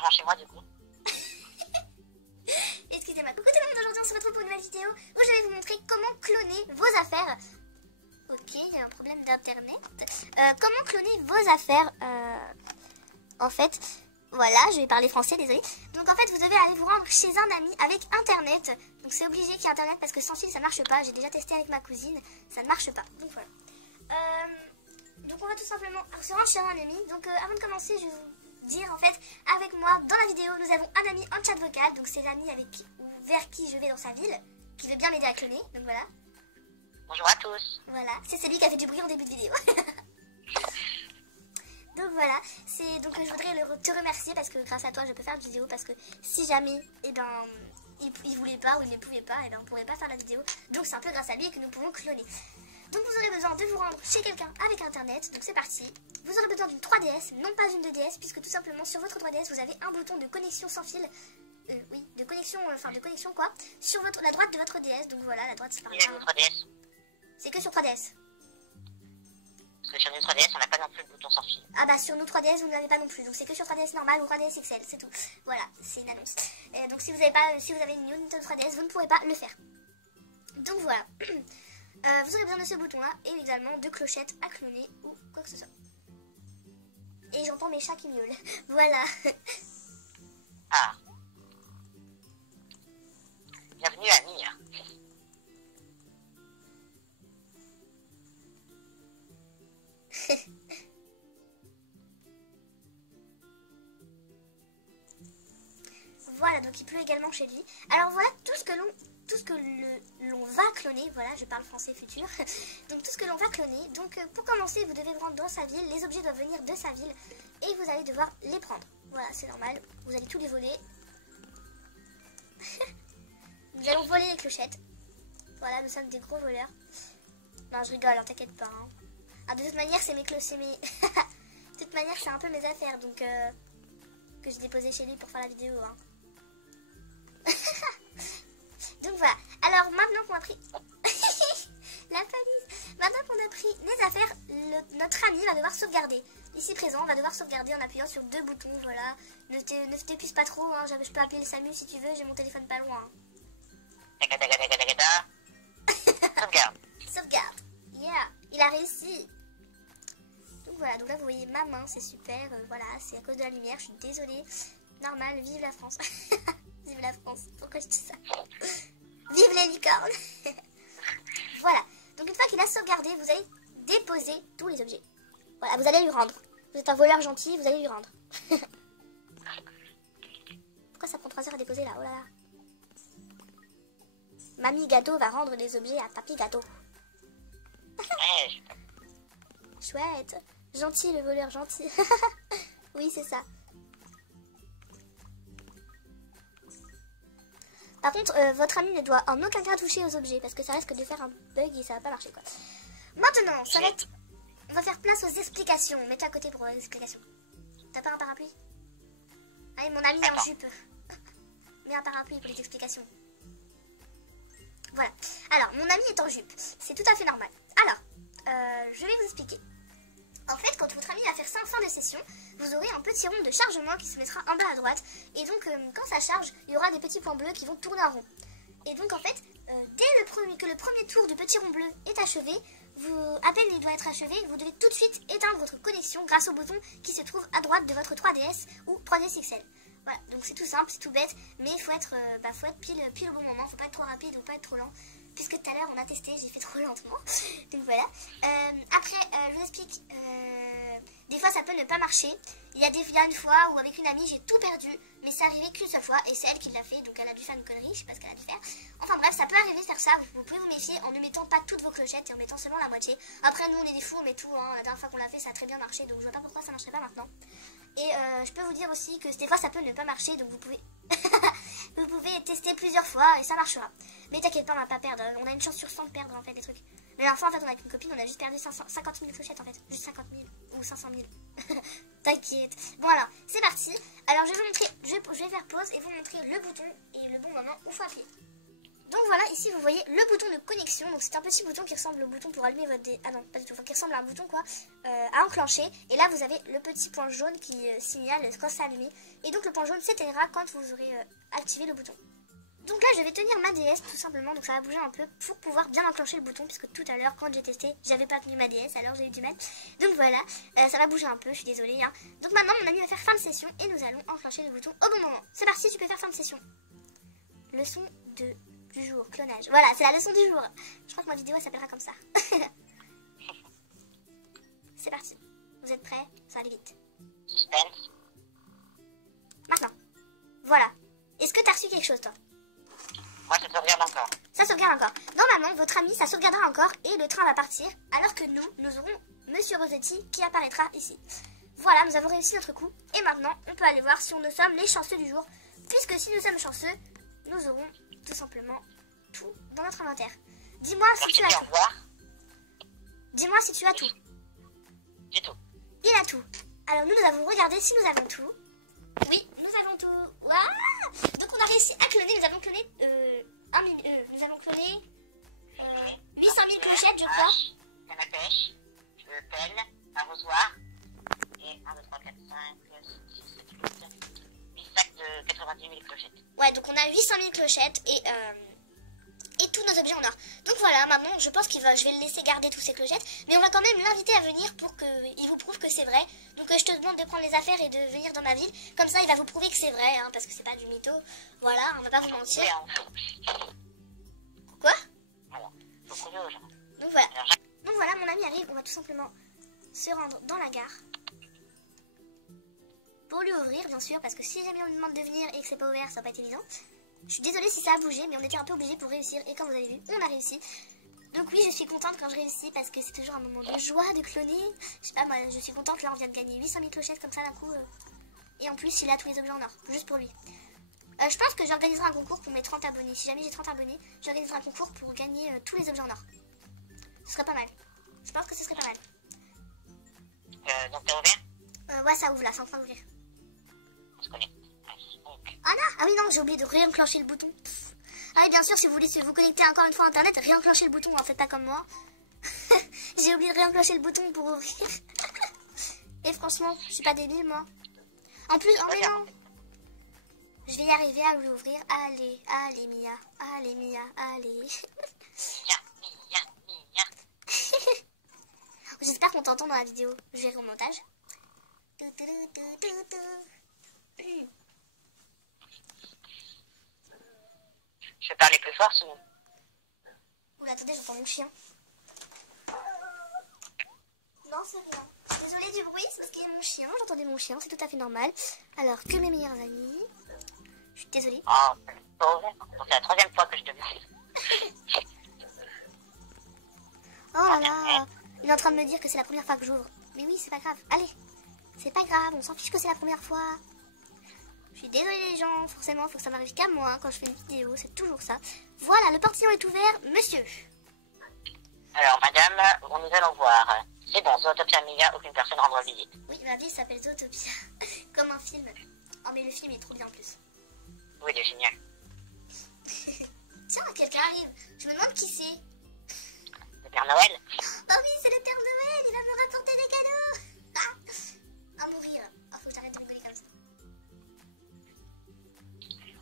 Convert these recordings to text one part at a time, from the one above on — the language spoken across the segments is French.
d'argent chez moi du coup. Excusez-moi. Coucou tout le monde, aujourd'hui on se retrouve pour une nouvelle vidéo où je vais vous montrer comment cloner vos affaires. Ok, il y a un problème d'internet. Comment cloner vos affaires en fait, voilà, je vais parler français, désolé. Donc en fait, vous devez aller vous rendre chez un ami avec internet. Donc c'est obligé qu'il y ait internet parce que sans fil ça marche pas. J'ai déjà testé avec ma cousine, ça ne marche pas. Donc voilà. Donc on va tout simplement se rendre chez un ami. Donc avant de commencer, je vais vous dire en fait, avec moi dans la vidéo, nous avons un ami en chat vocal. Donc c'est l'ami avec vers qui je vais dans sa ville, qui veut bien m'aider à cloner. Donc voilà. Bonjour à tous. Voilà, c'est celui qui a fait du bruit en début de vidéo. Donc voilà, donc je voudrais te remercier parce que grâce à toi je peux faire une vidéo, parce que si jamais il voulait pas ou il ne pouvait pas, on pourrait pas faire la vidéo. Donc c'est un peu grâce à lui que nous pouvons cloner. Donc vous aurez besoin de vous rendre chez quelqu'un avec internet, donc c'est parti. Vous aurez besoin d'une 3DS, non pas une 2DS, puisque tout simplement sur votre 3DS vous avez un bouton de connexion sans fil. Oui, de connexion quoi, sur la droite de votre DS. Donc voilà, la droite c'est par là. Il y a une 3DS. C'est que sur 3DS. Parce que sur une 3DS, on n'a pas non plus le bouton sans fil. Ah bah sur nos 3DS vous ne l'avez pas non plus, donc c'est que sur 3DS normal ou 3DS XL, c'est tout. Voilà, c'est une annonce. Donc si vous avez une Nintendo 3DS, vous ne pourrez pas le faire. Donc voilà. Vous aurez besoin de ce bouton là et également de clochettes à cloner ou quoi que ce soit. Et j'entends mes chats qui miaulent. Voilà. Ah. Bienvenue à Mire. Voilà, donc il pleut également chez lui. Alors voilà tout ce que l'on va cloner. Voilà, je parle français futur. Donc tout ce que l'on va cloner. Donc pour commencer, vous devez vous rendre dans sa ville. Les objets doivent venir de sa ville et vous allez devoir les prendre. Voilà, c'est normal. Vous allez tous les voler. Nous allons voler les clochettes. Voilà, nous sommes des gros voleurs. Non, je rigole, hein, t'inquiète pas. Hein. Ah, de toute manière, c'est mes clochettes. De toute manière, c'est un peu mes affaires, donc que j'ai déposé chez lui pour faire la vidéo. Hein. Donc voilà. Alors maintenant qu'on a pris la police. Maintenant qu'on a pris les affaires, notre ami va devoir sauvegarder. Ici présent, on va devoir sauvegarder en appuyant sur deux boutons. Voilà. Ne t'épuise pas trop. Hein. Je peux appeler le SAMU si tu veux. J'ai mon téléphone pas loin. Taga. Sauvegarde. Sauvegarde. Yeah. Il a réussi. Donc voilà. Donc là vous voyez ma main. C'est super. Voilà. C'est à cause de la lumière. Je suis désolée. Normal. Vive la France. Vive la France. Pourquoi je dis ça? Vive les licornes. Voilà. Donc une fois qu'il a sauvegardé, vous allez déposer tous les objets. Voilà, vous allez lui rendre. Vous êtes un voleur gentil, vous allez lui rendre. Pourquoi ça prend 3 heures à déposer là? Oh là là. Mamie Gâteau va rendre les objets à Papy Gâteau. Chouette. Gentil le voleur gentil. Oui, c'est ça. Par contre, votre ami ne doit en aucun cas toucher aux objets parce que ça risque de faire un bug et ça va pas marcher quoi. Maintenant, ça va être... On va faire place aux explications. Mets-toi à côté pour les explications. T'as pas un parapluie? Allez, mon ami est en jupe. Mets un parapluie pour les explications. Voilà. Alors, mon ami est en jupe. C'est tout à fait normal. Alors, je vais vous expliquer. En fait, quand votre ami va faire ça en fin de session, vous aurez un petit rond de chargement qui se mettra en bas à droite. Et donc, quand ça charge, il y aura des petits points bleus qui vont tourner en rond. Et donc, en fait, dès que le premier tour du petit rond bleu est achevé, à peine il doit être achevé, vous devez tout de suite éteindre votre connexion grâce au bouton qui se trouve à droite de votre 3DS ou 3DS XL. Voilà, donc c'est tout simple, c'est tout bête, mais il faut être pile au bon moment, faut pas être trop rapide ou pas être trop lent. Puisque tout à l'heure on a testé, j'ai fait trop lentement. Donc voilà. Après, je vous explique. Des fois ça peut ne pas marcher. Il y a une fois où avec une amie j'ai tout perdu. Mais c'est arrivé qu'une seule fois. Et c'est elle qui l'a fait. Donc elle a dû faire une connerie. Je sais pas ce qu'elle a dû faire. Enfin bref, ça peut arriver de faire ça. Vous pouvez vous méfier en ne mettant pas toutes vos clochettes et en mettant seulement la moitié. Après nous on est des fous, on met tout. Hein. La dernière fois qu'on l'a fait ça a très bien marché. Donc je vois pas pourquoi ça marcherait pas maintenant. Et je peux vous dire aussi que des fois ça peut ne pas marcher. Donc vous pouvez... Vous pouvez tester plusieurs fois et ça marchera. Mais t'inquiète pas, on va pas perdre. On a une chance sur 100 de perdre en fait des trucs. Mais la dernière fois en fait on a avec une copine, on a juste perdu 50 000 clochettes en fait. Juste 50 000 ou 500 000. T'inquiète. Bon alors, c'est parti. Alors je vais vous montrer, je vais faire pause et vous montrer le bouton et le bon moment où faut appuyer. Donc voilà, ici vous voyez le bouton de connexion. Donc c'est un petit bouton qui ressemble au bouton pour allumer votre Ah non, pas du tout, enfin, qui ressemble à un bouton quoi, à enclencher. Et là vous avez le petit point jaune qui signale quand c'est allumé. Et donc le point jaune s'éteindra quand vous aurez activé le bouton. Donc là je vais tenir ma DS tout simplement, donc ça va bouger un peu pour pouvoir bien enclencher le bouton. Puisque tout à l'heure quand j'ai testé, j'avais pas tenu ma DS, alors j'ai eu du mal. Donc voilà, ça va bouger un peu, je suis désolée. Hein. Donc maintenant mon ami va faire fin de session et nous allons enclencher le bouton au bon moment. C'est parti, tu peux faire fin de session. Leçon du jour, clonage. Voilà, c'est la leçon du jour. Je crois que ma vidéo elle s'appellera comme ça. C'est parti. Vous êtes prêts? Ça va aller vite. Suspense. Maintenant. Voilà. Est-ce que t'as reçu quelque chose toi? Moi, ça sauvegarde encore. Ça sauvegarde encore. Normalement, votre ami, ça sauvegardera encore et le train va partir. Alors que nous aurons Monsieur Rosetti qui apparaîtra ici. Voilà, nous avons réussi notre coup. Et maintenant, on peut aller voir si nous sommes les chanceux du jour. Puisque si nous sommes chanceux, nous aurons tout simplement tout dans notre inventaire. Dis-moi si tu as tout. Dis-moi si tu as tout. J'ai tout. Il a tout. Alors nous avons regardé si nous avons tout. Oui, nous avons tout. Waouh! Donc on a réussi à cloner. Nous avons cloné nous avons cloné 800 000 clochettes, je crois. Canne à pêche, pelle, arrosoir et 1, 2, 3, 4, 5, 6, 7, 8 sacs de 90 000 clochettes. Ouais, donc on a 800 000 clochettes et tous nos objets en or. Donc voilà, maintenant je pense je vais le laisser garder tous ces clochettes. Mais on va quand même l'inviter à venir pour qu'il vous prouve que c'est vrai. Donc je te demande de prendre les affaires et de venir dans ma ville. Comme ça il va vous prouver que c'est vrai, hein, parce que c'est pas du mytho. Voilà, on va pas vous mentir. Quoi? Voilà, faut prouver aux gens. Donc voilà, mon ami arrive, on va tout simplement se rendre dans la gare. Pour lui ouvrir bien sûr, parce que si jamais on lui demande de venir et que c'est pas ouvert, ça va pas être évident. Je suis désolée si ça a bougé, mais on était un peu obligé pour réussir. Et comme vous avez vu, on a réussi. Donc oui, je suis contente quand je réussis parce que c'est toujours un moment de joie de cloner. Je sais pas, moi, je suis contente. Là, on vient de gagner 800 000 clochettes comme ça d'un coup. Et en plus, il a tous les objets en or, juste pour lui. Je pense que j'organiserai un concours pour mes 30 abonnés. Si jamais j'ai 30 abonnés, j'organiserai un concours pour gagner tous les objets en or. Ce serait pas mal. Je pense que ce serait pas mal. Donc t'as ouvert? Ouais, ça ouvre là, c'est en train d'ouvrir. On se connecte. Ah non, ah oui non, j'ai oublié de réenclencher le bouton. Ah oui, bien sûr, si vous voulez vous connecter encore une fois à internet, réenclenchez le bouton, en faites pas comme moi. J'ai oublié de réenclencher le bouton pour ouvrir. Et franchement, je suis pas débile moi. En plus, oh mais non. Je vais y arriver à l'ouvrir. Allez, allez Mia, allez Mia, allez. J'espère qu'on t'entend dans la vidéo. Je vais au montage. Je vais parler plus fort sinon. Oula, attendez, j'entends mon chien. Non, c'est rien. Désolée du bruit, c'est parce qu'il y a mon chien. J'entendais mon chien, c'est tout à fait normal. Alors, que mes meilleurs amis. Je suis désolée. Oh, pas ouvert. C'est la 3e fois que je te dis. Oh là là. Il est en train de me dire que c'est la première fois que j'ouvre. Mais oui, c'est pas grave. Allez, c'est pas grave, on s'en fiche que c'est la première fois. Je suis désolée les gens, forcément, il faut que ça m'arrive qu'à moi quand je fais une vidéo, c'est toujours ça. Voilà, le portillon est ouvert, monsieur. Alors, madame, nous allons voir. C'est bon, Zootopia Mia, aucune personne rendra visite. Oui, ma vie s'appelle Zootopia, comme un film. Oh, mais le film est trop bien en plus. Oui, il est génial. Tiens, quelqu'un arrive. Je me demande qui c'est. Le Père Noël? Oh oui, c'est le Père Noël, il va me rapporter des cadeaux. À mourir. Oh, faut que j'arrête de rigoler comme ça.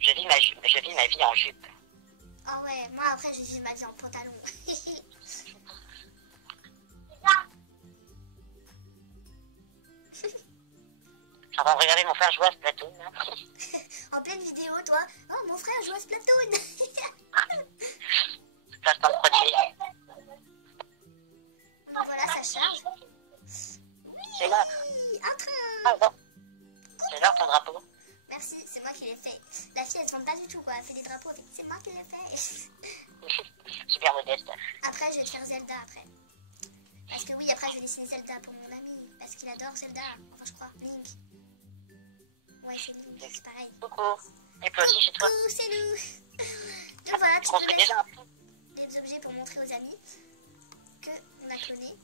Je vis ma vie en jupe. Oh ouais, moi après je vis ma vie en pantalon. Je suis en train de regarder mon frère jouer à Splatoon. En pleine vidéo, toi. Oh, mon frère joue à Splatoon. Ça se produit. Donc voilà, ça charge. C'est là. Oui, un train. Ah bon. C'est là ton drapeau. Merci, c'est moi qui l'ai fait. La fille, elle se vend pas du tout, quoi. Elle fait des drapeaux avec... C'est moi qui l'ai fait. Super modeste. Après, je vais te faire Zelda, après. Parce que oui, après, je vais dessiner Zelda pour mon ami. Parce qu'il adore Zelda. Enfin, je crois. Link. Ouais, c'est Link, c'est pareil. Coucou. Et toi aussi chez toi? Coucou, c'est nous. Donc voilà, tu peux construis déjà mettre des objets pour montrer aux amis que on a cloné.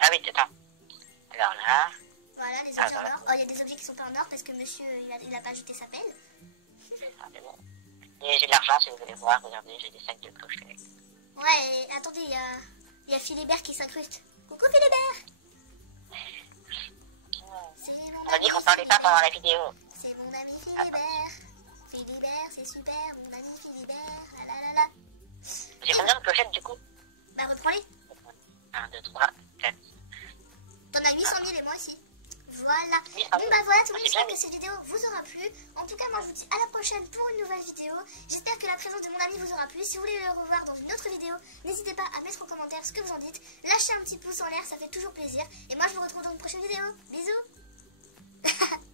Ah oui, attends. Alors là... Voilà, les objets voilà. en or. Oh, il y a des objets qui sont pas en or parce que monsieur, il a pas jeté sa pelle. Ah, c'est bon. Et j'ai de l'argent si vous voulez voir, regardez, j'ai des sacs de clochettes. Ouais, et attendez, il y a Philibert qui s'incruste. Coucou Philibert. C'est mon On a dit ami qu'on parlait pas pendant la vidéo. C'est mon ami Philibert. Philibert, c'est super, mon ami Philibert. La la la la. J'ai combien de clochettes du coup? Bah reprends-les. 1, 2, 3, 4. T'en as 800 000 et moi aussi. Voilà. 800 000. Bon bah voilà, tout le monde, C'est j'espère bien. que cette vidéo vous aura plu. En tout cas, moi je vous dis à la prochaine pour une nouvelle vidéo. J'espère que la présence de mon ami vous aura plu. Si vous voulez le revoir dans une autre vidéo, n'hésitez pas à mettre en commentaire ce que vous en dites. Lâchez un petit pouce en l'air, ça fait toujours plaisir. Et moi je vous retrouve dans une prochaine vidéo. Bisous.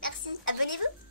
Merci, abonnez-vous.